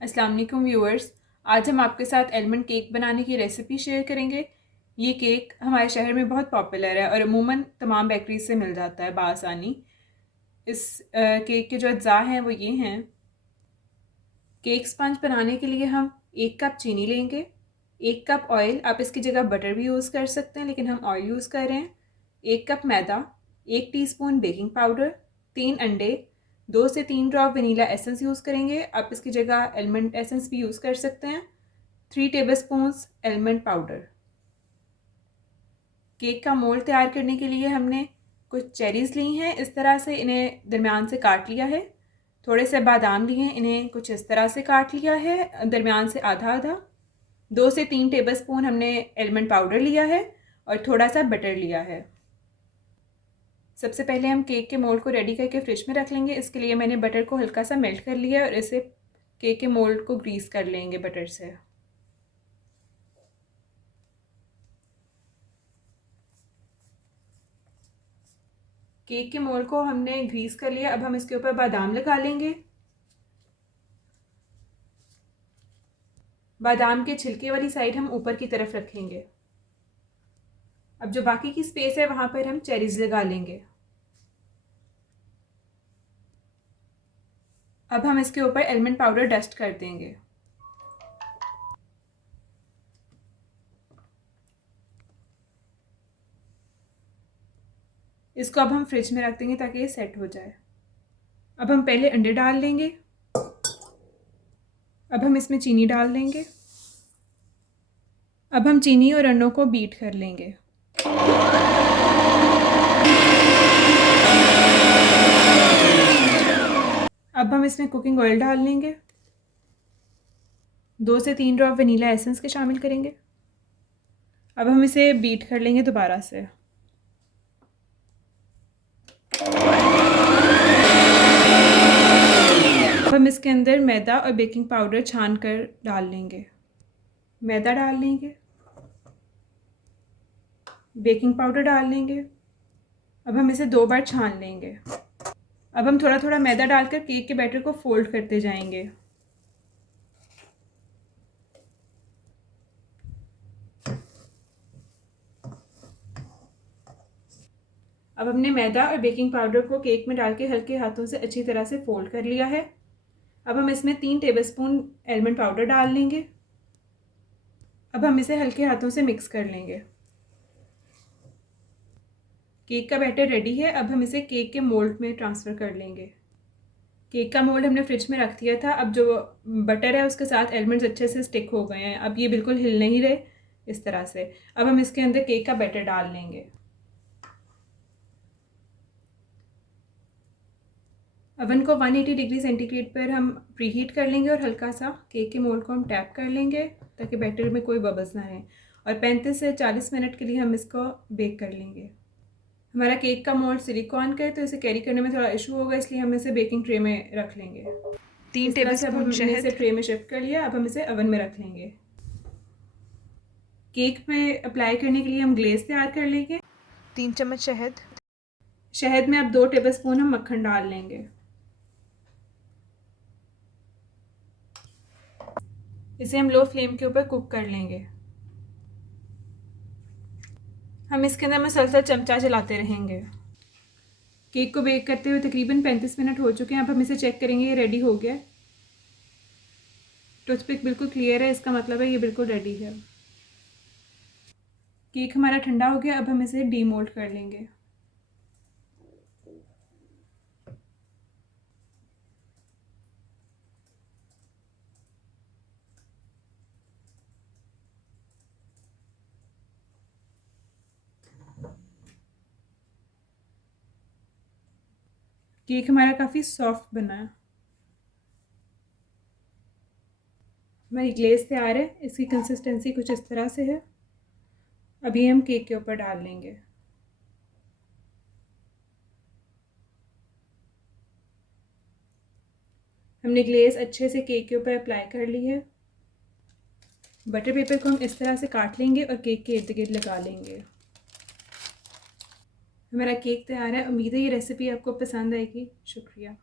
अस्सलाम वालेकुम व्यूअर्स। आज हम आपके साथ एलमंड केक बनाने की रेसिपी शेयर करेंगे। ये केक हमारे शहर में बहुत पॉपुलर है और अमूमन तमाम बेकरीज से मिल जाता है बासानी। इस केक के जो अज्जा हैं वो ये हैं। केक स्पंज बनाने के लिए हम 1 कप चीनी लेंगे, 1 कप ऑयल, आप इसकी जगह बटर भी यूज़ कर सकते हैं लेकिन हम ऑयल यूज़ कर रहे हैं। 1 कप मैदा, 1 टीस्पून बेकिंग पाउडर, 3 अंडे, 2 से 3 ड्रॉप वनीला एसेंस यूज़ करेंगे, आप इसकी जगह एलमंड एसेंस भी यूज़ कर सकते हैं। 3 टेबलस्पून एलमंड पाउडर। केक का मोल्ड तैयार करने के लिए हमने कुछ चेरीज़ ली हैं, इस तरह से इन्हें दरमियान से काट लिया है। थोड़े से बादाम लिए हैं, इन्हें कुछ इस तरह से काट लिया है, दरमियान से आधा आधा। 2 से 3 टेबलस्पून हमने एलमंड पाउडर लिया है और थोड़ा सा बटर लिया है। सबसे पहले हम केक के मोल्ड को रेडी करके फ्रिज में रख लेंगे। इसके लिए मैंने बटर को हल्का सा मेल्ट कर लिया और इसे केक के मोल्ड को ग्रीस कर लेंगे बटर से। केक के मोल्ड को हमने ग्रीस कर लिया। अब हम इसके ऊपर बादाम लगा लेंगे। बादाम के छिलके वाली साइड हम ऊपर की तरफ रखेंगे। अब जो बाकी की स्पेस है वहां पर हम चेरीज लगा लेंगे। अब हम इसके ऊपर एलमंड पाउडर डस्ट कर देंगे। इसको अब हम फ्रिज में रख देंगे ताकि ये सेट हो जाए। अब हम पहले अंडे डाल लेंगे। अब हम इसमें चीनी डाल देंगे। अब हम चीनी और अंडों को बीट कर लेंगे। अब हम इसमें कुकिंग ऑयल डाल लेंगे। 2 से 3 ड्रॉप वनीला एसेंस के शामिल करेंगे। अब हम इसे बीट कर लेंगे दोबारा से। अब हम इसके अंदर मैदा और बेकिंग पाउडर छान कर डाल लेंगे। मैदा डाल लेंगे, बेकिंग पाउडर डाल लेंगे। अब हम इसे 2 बार छान लेंगे। अब हम थोड़ा थोड़ा मैदा डालकर केक के बैटर को फोल्ड करते जाएंगे। अब हमने मैदा और बेकिंग पाउडर को केक में डाल के हल्के हाथों से अच्छी तरह से फोल्ड कर लिया है। अब हम इसमें 3 टेबलस्पून एलमंड पाउडर डाल लेंगे। अब हम इसे हल्के हाथों से मिक्स कर लेंगे। केक का बैटर रेडी है। अब हम इसे केक के मोल्ड में ट्रांसफ़र कर लेंगे। केक का मोल्ड हमने फ्रिज में रख दिया था। अब जो बटर है उसके साथ एलमंड्स अच्छे से स्टिक हो गए हैं। अब ये बिल्कुल हिल नहीं रहे इस तरह से। अब हम इसके अंदर केक का बैटर डाल लेंगे। अवन को 180 डिग्री सेंटीग्रेड पर हम प्रीहीट कर लेंगे और हल्का सा केक के मोल्ड को हम टैप कर लेंगे ताकि बैटर में कोई बबल्स ना रहें, और 35 से 40 मिनट के लिए हम इसको बेक कर लेंगे। हमारा केक का मोल्ड सिलिकॉन का है तो इसे कैरी करने में थोड़ा इशू होगा, इसलिए हम इसे बेकिंग ट्रे में रख लेंगे। 3 इस तरह से अब टेबलस्पून हमने इसे शहद, ट्रे में शिफ्ट कर लिया। अब हम इसे अवन में रख लेंगे। केक पे अप्लाई करने के लिए हम ग्लेज तैयार कर लेंगे। 3 चम्मच शहद, शहद में अब 2 टेबलस्पून हम मक्खन डाल लेंगे। इसे हम लो फ्लेम के ऊपर कुक कर लेंगे। हम इसके अंदर मसलसल चमचा चलाते रहेंगे। केक को बेक करते हुए तकरीबन 35 मिनट हो चुके हैं। अब हम इसे चेक करेंगे, ये रेडी हो गया। टूथपिक बिल्कुल क्लियर है, इसका मतलब है ये बिल्कुल रेडी है। केक हमारा ठंडा हो गया। अब हम इसे डीमोल्ड कर लेंगे। केक हमारा काफ़ी सॉफ्ट बना है। हमारी ग्लेज तैयार है। इसकी कंसिस्टेंसी कुछ इस तरह से है। अभी हम केक के ऊपर डाल लेंगे। हमने ग्लेज अच्छे से केक के ऊपर अप्लाई कर ली है। बटर पेपर को हम इस तरह से काट लेंगे और केक के इर्द गिर्द लगा लेंगे। हमारा केक तैयार है। उम्मीद है ये रेसिपी आपको पसंद आएगी। शुक्रिया।